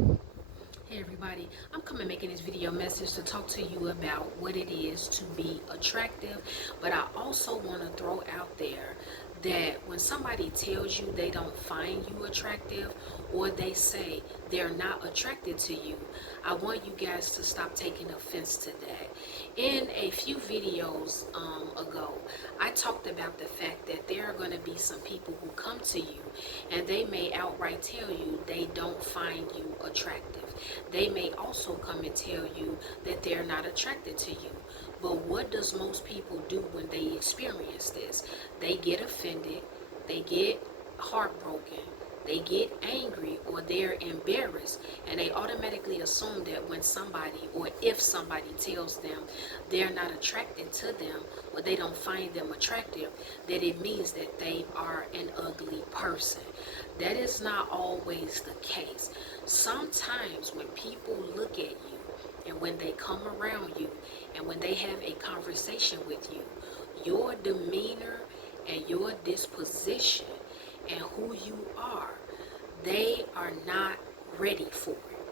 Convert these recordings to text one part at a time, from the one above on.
Hey everybody, I'm coming making this video message to talk to you about what it is to be attractive, but I also want to throw out there that when somebody tells you they don't find you attractive or they say they're not attracted to you, I want you guys to stop taking offense to that. In a few videos ago, I talked about the fact that there are going to be some people who come to you and they may outright tell you they don't find you attractive. They may also come and tell you that they're not attracted to you. But what does most people do when they experience this? They get offended, they get heartbroken, they get angry, or they're embarrassed, and they automatically assume that when somebody or if somebody tells them they're not attracted to them or they don't find them attractive, that it means that they are an ugly person. That is not always the case. Sometimes when people look at you and when they come around you and when they have a conversation with you, your demeanor and your disposition and who you are, they are not ready for it.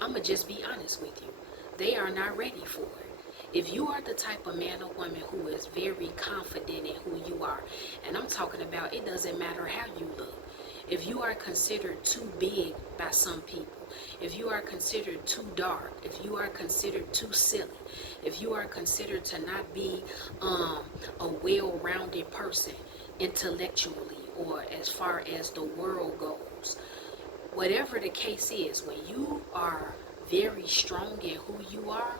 I'm going to just be honest with you. They are not ready for it. If you are the type of man or woman who is very confident in who you are, and I'm talking about it doesn't matter how you look. If you are considered too big by some people, if you are considered too dark, if you are considered too silly, if you are considered to not be a well-rounded person intellectually or as far as the world goes, whatever the case is, when you are very strong in who you are,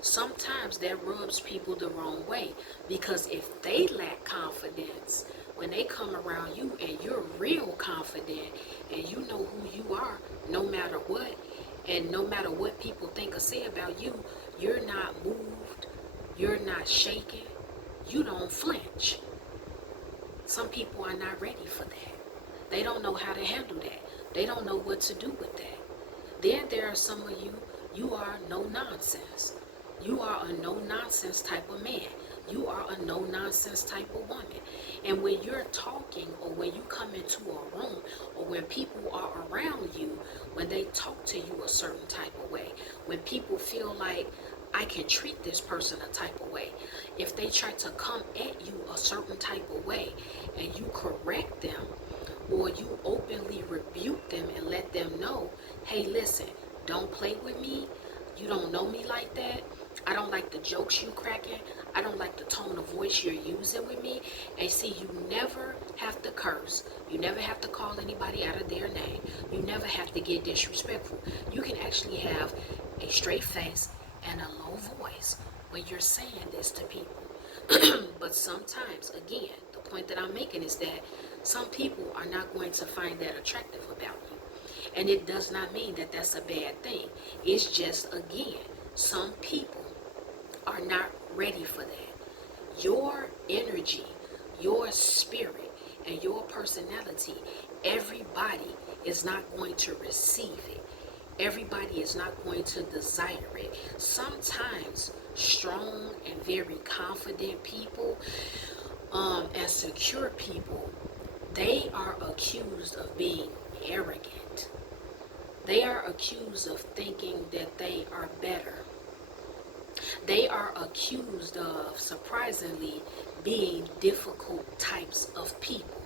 sometimes that rubs people the wrong way, because if they lack confidence, when they come around you and you're real confident and you know who you are no matter what, and no matter what people think or say about you, you're not moved, you're not shaken, you don't flinch. Some people are not ready for that. They don't know how to handle that. They don't know what to do with that. Then there are some of you, you are no nonsense. You are a no nonsense type of man. You are a no nonsense type of woman. And when you're talking or when you come into a room or when people are around you, when they talk to you a certain type of way, when people feel like I can treat this person a type of way, if they try to come at you a certain type of way and you correct them or you openly rebuke them and let them know, hey, listen, don't play with me. You don't know me like that. I don't like the jokes you cracking. I don't like the tone of voice you're using with me. And see, you never have to curse. You never have to call anybody out of their name. You never have to get disrespectful. You can actually have a straight face and a low voice when you're saying this to people. But sometimes, again, the point that I'm making is that some people are not going to find that attractive about you. And it does not mean that that's a bad thing. It's just, again, some people are not ready for that. Your energy, your spirit, and your personality, everybody is not going to receive it. Everybody is not going to desire it. Sometimes strong and very confident people and secure people, they are accused of being arrogant. They are accused of thinking that they are better. They are accused of, surprisingly, being difficult types of people.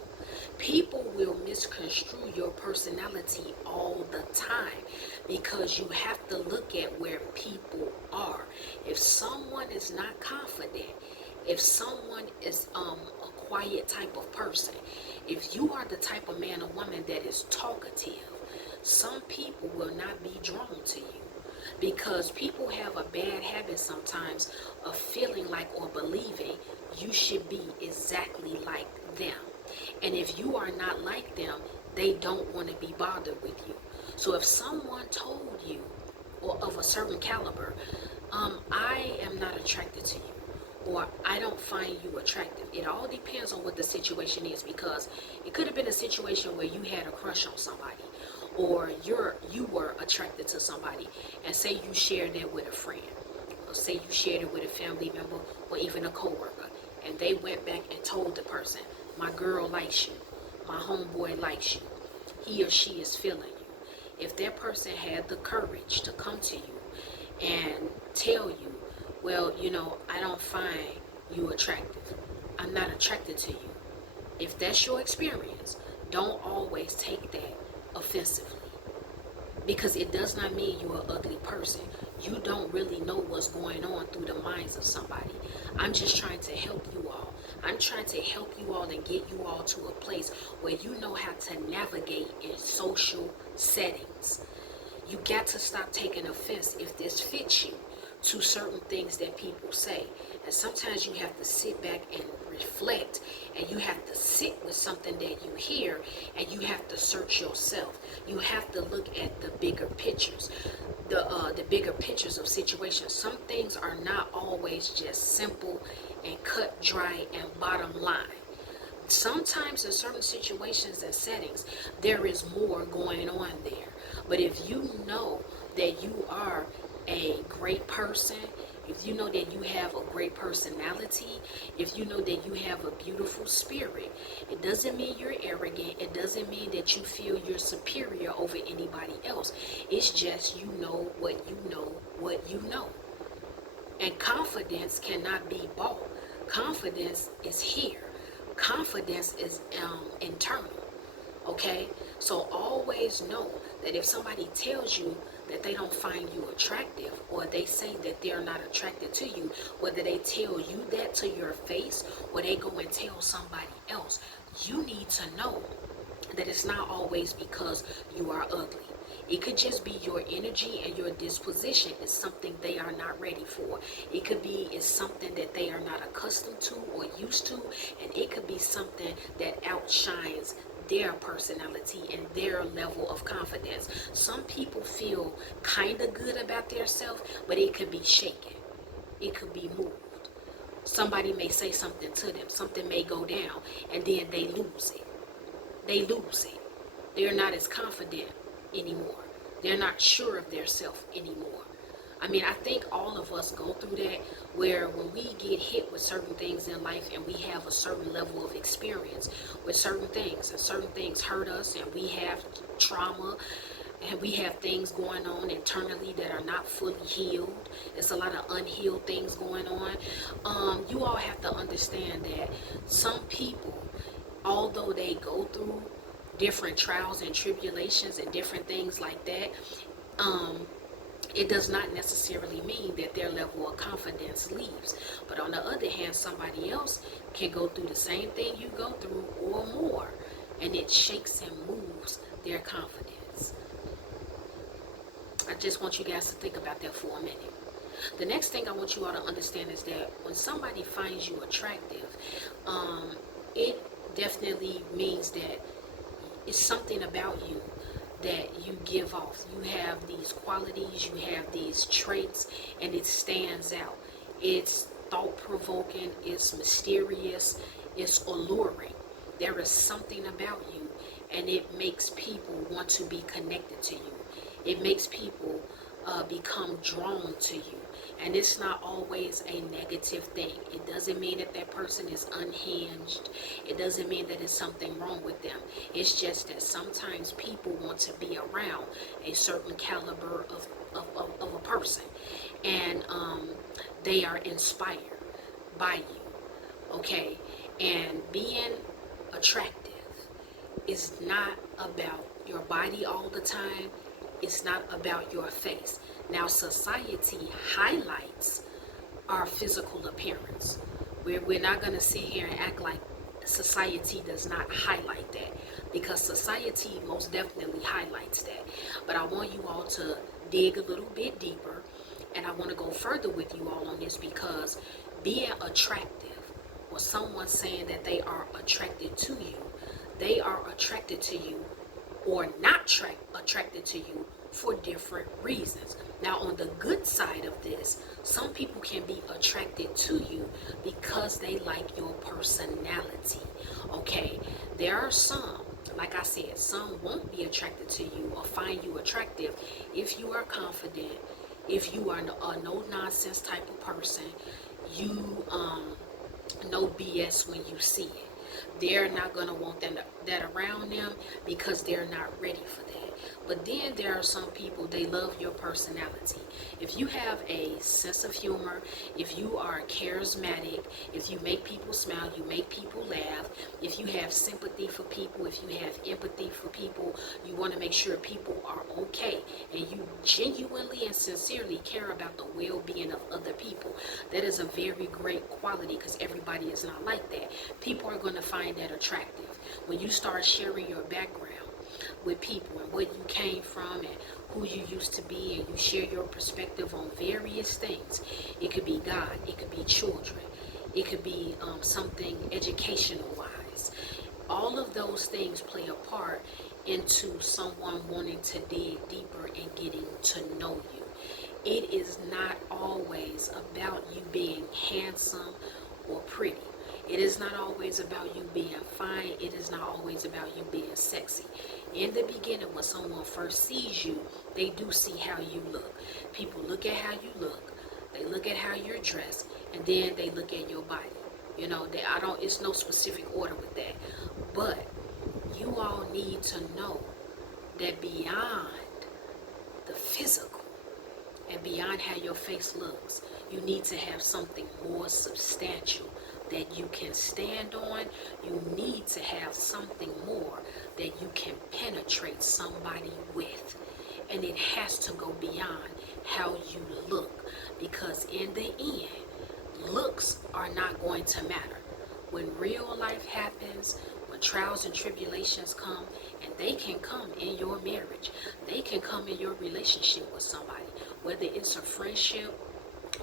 People will misconstrue your personality all the time because you have to look at where people are. If someone is not confident, if someone is a quiet type of person, if you are the type of man or woman that is talkative, some people will not be drawn to you because people have a bad habit sometimes of feeling like or believing you should be exactly like them. And if you are not like them, they don't want to be bothered with you. So if someone told you, or of a certain caliber, I am not attracted to you, or I don't find you attractive. It all depends on what the situation is, because it could have been a situation where you had a crush on somebody, or you were attracted to somebody, and say you shared that with a friend, or say you shared it with a family member or even a coworker, and they went back and told the person, my girl likes you, my homeboy likes you, he or she is feeling you. if that person had the courage to come to you and tell you, well, I don't find you attractive. I'm not attracted to you. If that's your experience, don't always take that offensively, because it does not mean you're an ugly person. You don't really know what's going on through the minds of somebody. I'm just trying to help you all. I'm trying to help you all and get you all to a place where you know how to navigate in social settings. You got to stop taking offense if this fits you to certain things that people say. And sometimes you have to sit back and reflect, and you have to sit with something that you hear, and you have to search yourself. You have to look at the bigger pictures, the bigger pictures of situations. Some things are not always just simple and cut dry and bottom line. Sometimes in certain situations and settings, there is more going on there. But if you know that you are a great person, if you know that you have a great personality, if you know that you have a beautiful spirit, it doesn't mean you're arrogant. It doesn't mean that you feel you're superior over anybody else. It's just you know what you know, what you know. And confidence cannot be bought. Confidence is here. Confidence is internal. Okay? So always know that if somebody tells you that they don't find you attractive, or they say that they're not attracted to you, whether they tell you that to your face or they go and tell somebody else, you need to know that it's not always because you are ugly. It could just be your energy and your disposition is something they are not ready for. It could be it's something that they are not accustomed to or used to, and it could be something that outshines their personality and their level of confidence. Some people feel kind of good about themselves, but it could be shaken. It could be moved. Somebody may say something to them, something may go down, and then they lose it. They lose it. They're not as confident anymore. They're not sure of their self anymore. I mean, I think all of us go through that, where when we get hit with certain things in life and we have a certain level of experience with certain things, and certain things hurt us, and we have trauma, and we have things going on internally that are not fully healed. There's a lot of unhealed things going on. You all have to understand that some people, although they go through different trials and tribulations and different things like that, it does not necessarily mean that their level of confidence leaves. But on the other hand, somebody else can go through the same thing you go through or more, and it shakes and moves their confidence. I just want you guys to think about that for a minute. The next thing I want you all to understand is that when somebody finds you attractive, it definitely means that it's something about you that you give off. You have these qualities, you have these traits, and it stands out. It's thought-provoking, it's mysterious, it's alluring. There is something about you, and it makes people want to be connected to you. It makes people become drawn to you. And it's not always a negative thing. It doesn't mean that that person is unhinged. It doesn't mean that there's something wrong with them. It's just that sometimes people want to be around a certain caliber of a person. And they are inspired by you. Okay? And being attractive is not about your body all the time. It's not about your face. Now, society highlights our physical appearance. We're not going to sit here and act like society does not highlight that, because society most definitely highlights that. But I want you all to dig a little bit deeper, and I want to go further with you all on this, because being attractive, or someone saying that they are attracted to you, they are attracted to you or not attracted to you for different reasons. Now, on the good side of this, some people can be attracted to you because they like your personality. Okay, there are some, like I said, some won't be attracted to you or find you attractive if you are confident, if you are a no nonsense type of person, you no BS when you see it. They're not going to want that around them because they're not ready for that. But then there are some people, they love your personality. If you have a sense of humor, if you are charismatic, if you make people smile, you make people laugh, if you have sympathy for people, if you have empathy for people, you want to make sure people are okay, and you genuinely and sincerely care about the well-being of other people, that is a very great quality, because everybody is not like that. People are going to find that attractive. When you start sharing your background with people and what you came from and who you used to be, and you share your perspective on various things. It could be God, it could be children, it could be something educational wise. All of those things play a part into someone wanting to dig deeper and getting to know you. It is not always about you being handsome or pretty. It is not always about you being fine. It is not always about you being sexy. In the beginning, when someone first sees you, they do see how you look. People look at how you look. They look at how you're dressed, and then they look at your body. You know, it's no specific order with that. But you all need to know that beyond the physical and beyond how your face looks, you need to have something more substantial that you can stand on. You need to have something more that you can penetrate somebody with. And it has to go beyond how you look, because in the end, looks are not going to matter. When real life happens, when trials and tribulations come, and they can come in your marriage, they can come in your relationship with somebody, whether it's a friendship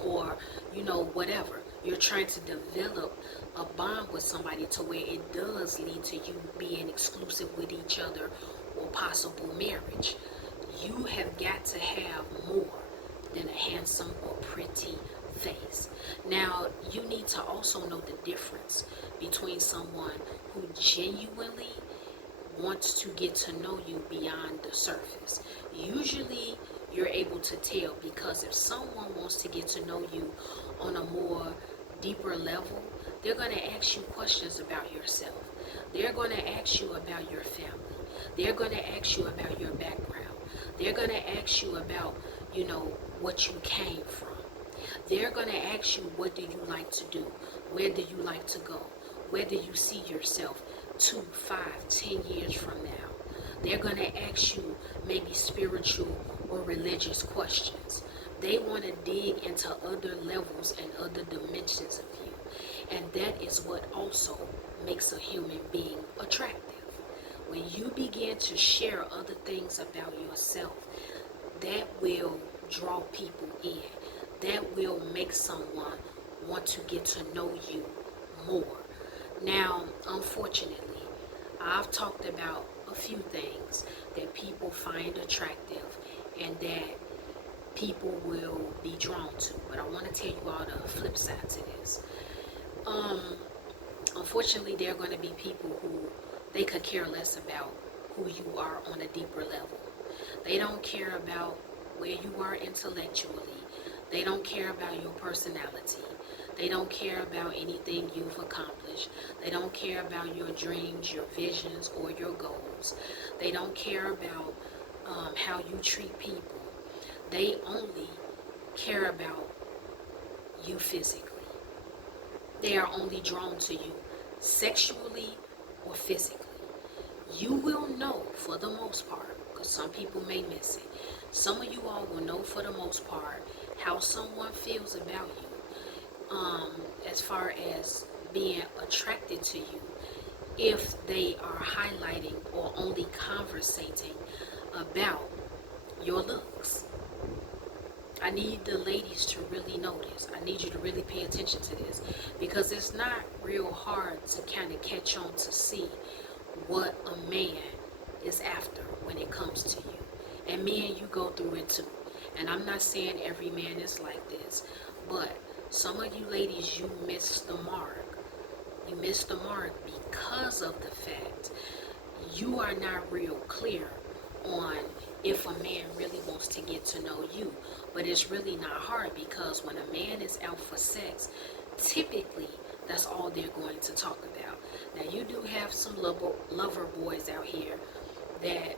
or, whatever. You're trying to develop a bond with somebody to where it does lead to you being exclusive with each other or possible marriage. You have got to have more than a handsome or pretty face. Now, you need to also know the difference between someone who genuinely wants to get to know you beyond the surface. Usually, you're able to tell, because if someone wants to get to know you on a more deeper level, they're going to ask you questions about yourself. They're going to ask you about your family. They're going to ask you about your background. They're going to ask you about, what you came from. They're going to ask you, what do you like to do? Where do you like to go? Where do you see yourself 2, 5, 10 years from now? They're going to ask you maybe spiritual or religious questions. They want to dig into other levels and other dimensions of you. And that is what also makes a human being attractive. When you begin to share other things about yourself, that will draw people in. That will make someone want to get to know you more. Now, unfortunately, I've talked about a few things that people find attractive and that people will be drawn to. But I want to tell you all the flip side to this. Unfortunately, there are going to be people who they could care less about who you are on a deeper level. They don't care about where you are intellectually. They don't care about your personality. They don't care about anything you've accomplished. They don't care about your dreams, your visions, or your goals. They don't care about how you treat people. They only care about you physically. They are only drawn to you sexually or physically. You will know for the most part, because some people may miss it. Some of you all will know for the most part how someone feels about you, as far as being attracted to you, if they are highlighting or only conversating about your looks. I need the ladies to really notice. I need you to really pay attention to this, because it's not real hard to kind of catch on to see what a man is after when it comes to you. And men, you go through it too. And I'm not saying every man is like this, but some of you ladies, you miss the mark. You miss the mark because of the fact you are not real clear on if a man really wants to get to know you. But it's really not hard, because when a man is out for sex, typically that's all they're going to talk about. Now, you do have some lover boys out here that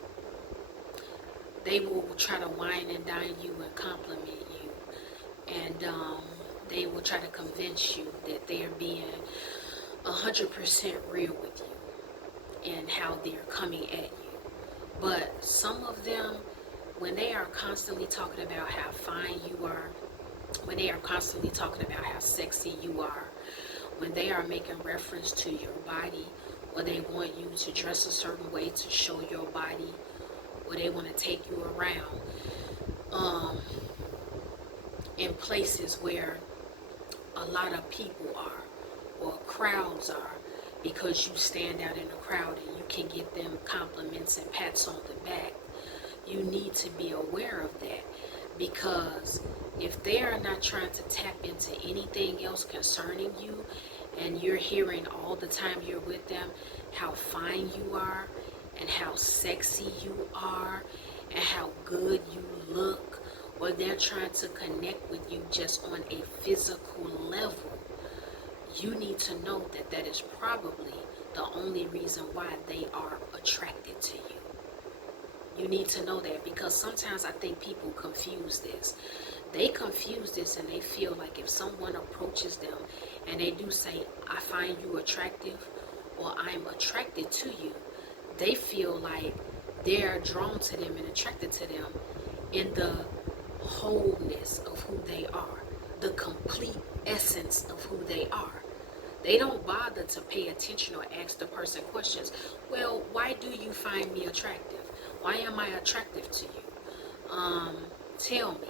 they will try to wine and dine you and compliment you, and they will try to convince you that they're being 100% real with you and how they're coming at you. But some of them, when they are constantly talking about how fine you are, when they are constantly talking about how sexy you are, when they are making reference to your body, or they want you to dress a certain way to show your body, or they want to take you around in places where a lot of people are or crowds are, because you stand out in a crowd and you can get them compliments and pats on the back. You need to be aware of that, because if they are not trying to tap into anything else concerning you, and you're hearing all the time you're with them how fine you are and how sexy you are and how good you look, or they're trying to connect with you just on a physical level, you need to know that that is probably the only reason why they are attracted to you. You need to know that, because sometimes I think people confuse this. They confuse this and they feel like if someone approaches them and they do say, I find you attractive, or I'm attracted to you, they feel like they're drawn to them and attracted to them in the wholeness of who they are, the complete essence of who they are. They don't bother to pay attention or ask the person questions. Well, why do you find me attractive? Why am I attractive to you? Tell me.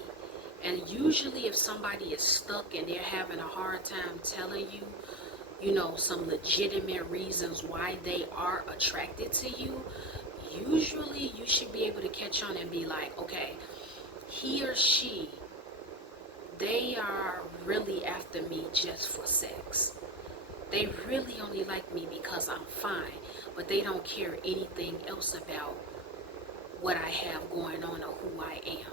And usually if somebody is stuck and they're having a hard time telling you, some legitimate reasons why they are attracted to you, usually you should be able to catch on and be like, okay, he or she, they are really after me just for sex. They really only like me because I'm fine, but they don't care anything else about what I have going on or who I am.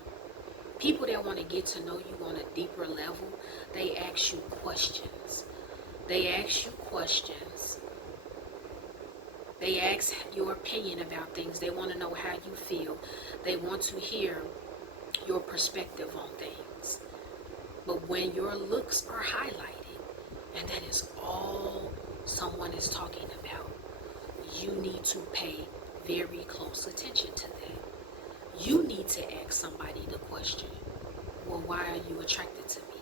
People that want to get to know you on a deeper level, they ask you questions. They ask you questions. They ask your opinion about things. They want to know how you feel. They want to hear your perspective on things. But when your looks are highlighted, and that is all someone is talking about, you need to pay very close attention to that. You need to ask somebody the question, well, why are you attracted to me?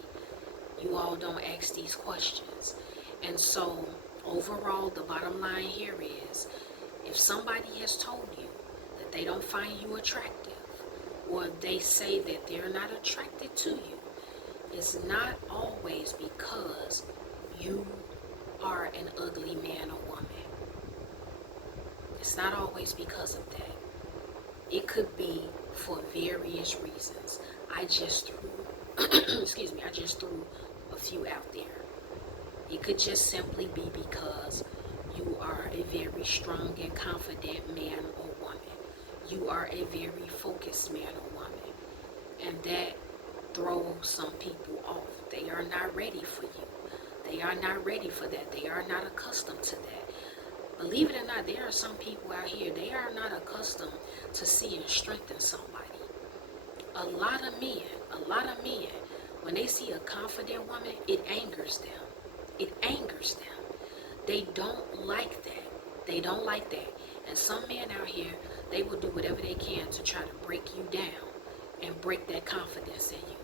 You all don't ask these questions. And so overall, the bottom line here is, if somebody has told you that they don't find you attractive, or they say that they're not attracted to you, it's not always because you are an ugly man or woman. It's not always because of that. It could be for various reasons. I just threw a few out there. It could just simply be because you are a very strong and confident man or woman. You are a very focused man or woman. And that throws some people off. They are not ready for you. They are not ready for that. They are not accustomed to that. Believe it or not, there are some people out here, they are not accustomed to seeing strength in somebody. A lot of men, when they see a confident woman, it angers them. It angers them. They don't like that. They don't like that. And some men out here, they will do whatever they can to try to break you down and break that confidence in you.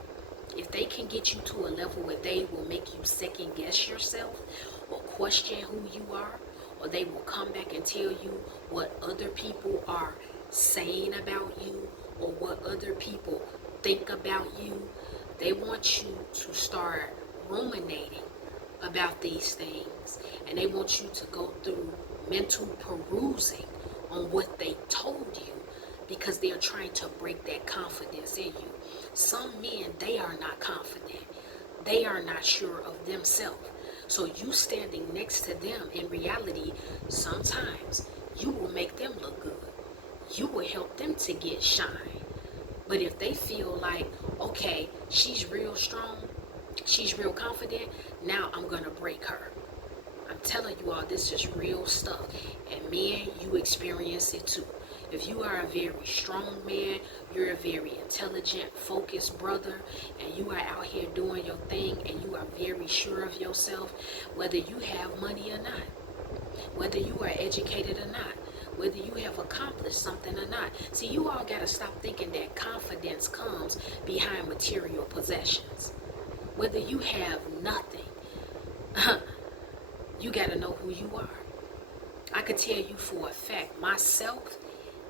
If they can get you to a level where they will make you second guess yourself or question who you are, or they will come back and tell you what other people are saying about you or what other people think about you, they want you to start ruminating about these things, and they want you to go through mental perusing on what they told you, because they're trying to break that confidence in you. Some men, they are not confident. They are not sure of themselves. So you standing next to them, in reality, sometimes you will make them look good. You will help them to get shine. But if they feel like, okay, she's real strong, she's real confident, now I'm going to break her. I'm telling you all, this is real stuff. And men, you experience it too. If you are a very strong man, you're a very intelligent, focused brother, and you are out here doing your thing and you are very sure of yourself, whether you have money or not, whether you are educated or not, whether you have accomplished something or not. See, you all got to stop thinking that confidence comes behind material possessions. Whether you have nothing, you got to know who you are. I could tell you for a fact, myself,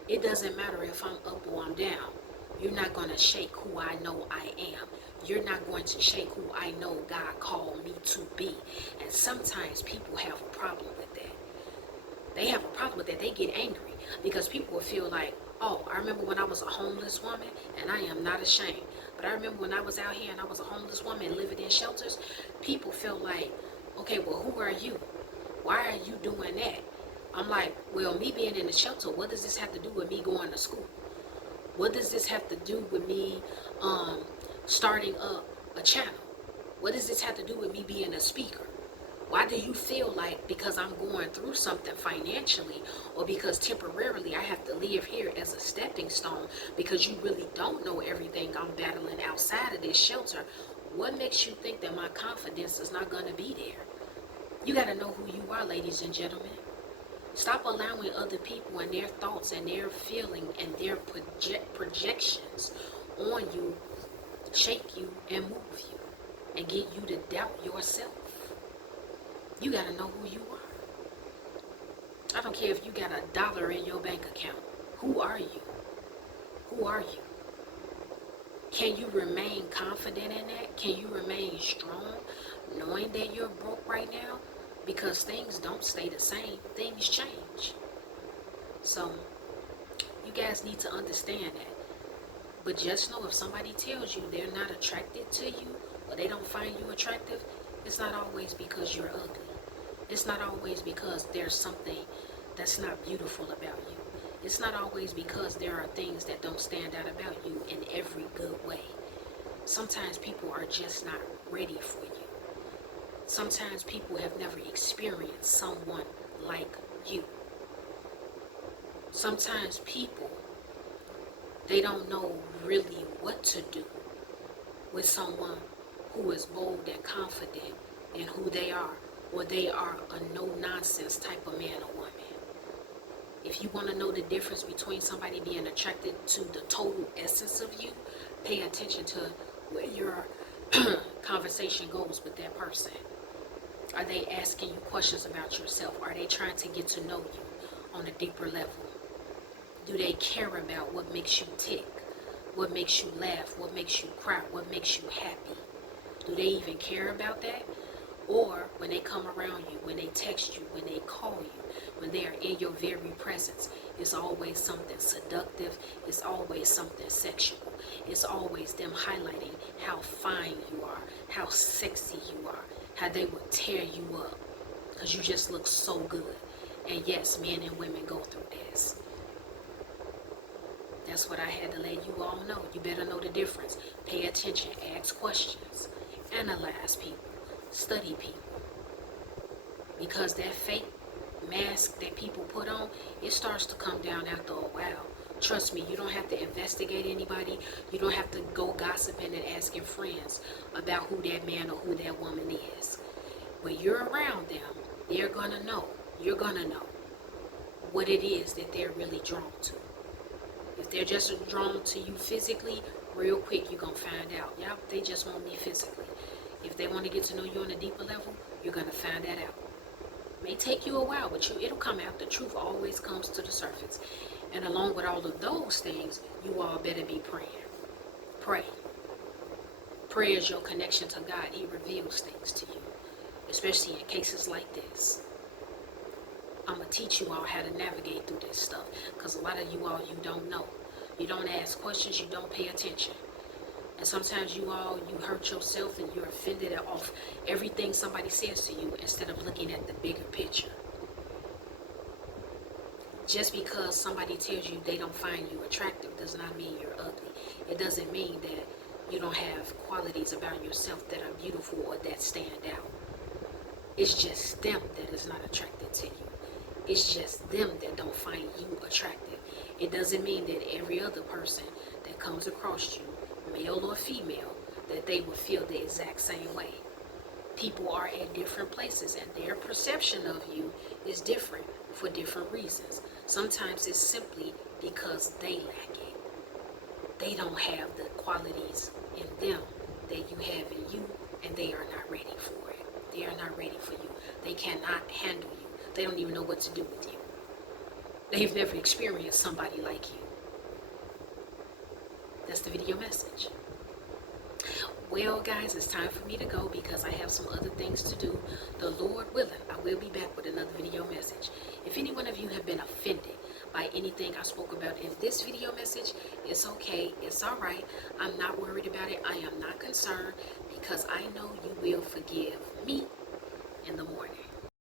it doesn't matter if I'm up or I'm down. You're not going to shake who I know I am. You're not going to shake who I know God called me to be. And sometimes people have a problem with that. They have a problem with that. They get angry because people will feel like, oh, I remember when I was a homeless woman, and I am not ashamed. But I remember when I was out here and I was a homeless woman living in shelters, people felt like, okay, well, who are you? Why are you doing that? I'm like, well, me being in the shelter, what does this have to do with me going to school? What does this have to do with me starting up a channel? What does this have to do with me being a speaker? Why do you feel like because I'm going through something financially or because temporarily I have to live here as a stepping stone because you really don't know everything I'm battling outside of this shelter? What makes you think that my confidence is not going to be there? You got to know who you are, ladies and gentlemen. Stop allowing other people and their thoughts and their feeling and their projections on you shake you and move you and get you to doubt yourself. You got to know who you are. I don't care if you got $1 in your bank account. Who are you? Who are you? Can you remain confident in that? Can you remain strong knowing that you're broke right now? Because things don't stay the same. Things change. So, you guys need to understand that. But just know if somebody tells you they're not attracted to you or they don't find you attractive, it's not always because you're ugly. It's not always because there's something that's not beautiful about you. It's not always because there are things that don't stand out about you in every good way. Sometimes people are just not ready for you. Sometimes people have never experienced someone like you. Sometimes people, they don't know really what to do with someone who is bold and confident in who they are, or they are a no-nonsense type of man or woman. If you want to know the difference between somebody being attracted to the total essence of you, pay attention to where your conversation goes with that person. Are they asking you questions about yourself? Are they trying to get to know you on a deeper level? Do they care about what makes you tick? What makes you laugh? What makes you cry? What makes you happy? Do they even care about that? Or when they come around you, when they text you, when they call you, when they are in your very presence, it's always something seductive. It's always something sexual. It's always them highlighting how fine you are, how sexy you are, how they will tear you up because you just look so good. And yes, men and women go through this. That's what I had to let you all know. You better know the difference. Pay attention, ask questions, analyze people, study people. Because that fake mask that people put on, it starts to come down after a while. Trust me, you don't have to investigate anybody. You don't have to go gossiping and asking friends about who that man or who that woman is. When you're around them, they're going to know. You're going to know what it is that they're really drawn to. If they're just drawn to you physically, real quick, you're going to find out. Yep, they just want me physically. If they want to get to know you on a deeper level, you're going to find that out. It may take you a while, but it'll come out. The truth always comes to the surface. And along with all of those things, you all better be praying. Pray. Prayer is your connection to God. He reveals things to you, especially in cases like this. I'm going to teach you all how to navigate through this stuff, because a lot of you all, you don't know. You don't ask questions, you don't pay attention. And sometimes you hurt yourself and you're offended off everything somebody says to you instead of looking at the bigger picture. Just because somebody tells you they don't find you attractive does not mean you're ugly. It doesn't mean that you don't have qualities about yourself that are beautiful or that stand out. It's just them that is not attracted to you. It's just them that don't find you attractive. It doesn't mean that every other person that comes across you, male or female, that they will feel the exact same way. People are at different places and their perception of you is different for different reasons. Sometimes it's simply because they lack it. They don't have the qualities in them that you have in you, and they are not ready for it. They are not ready for you. They cannot handle you. They don't even know what to do with you. They've never experienced somebody like you. That's the video message. Well, guys, it's time for me to go because I have some other things to do. The Lord willing, I will be back with another video message. If any one of you have been offended by anything I spoke about in this video message, it's okay. It's all right. I'm not worried about it. I am not concerned because I know you will forgive me in the morning.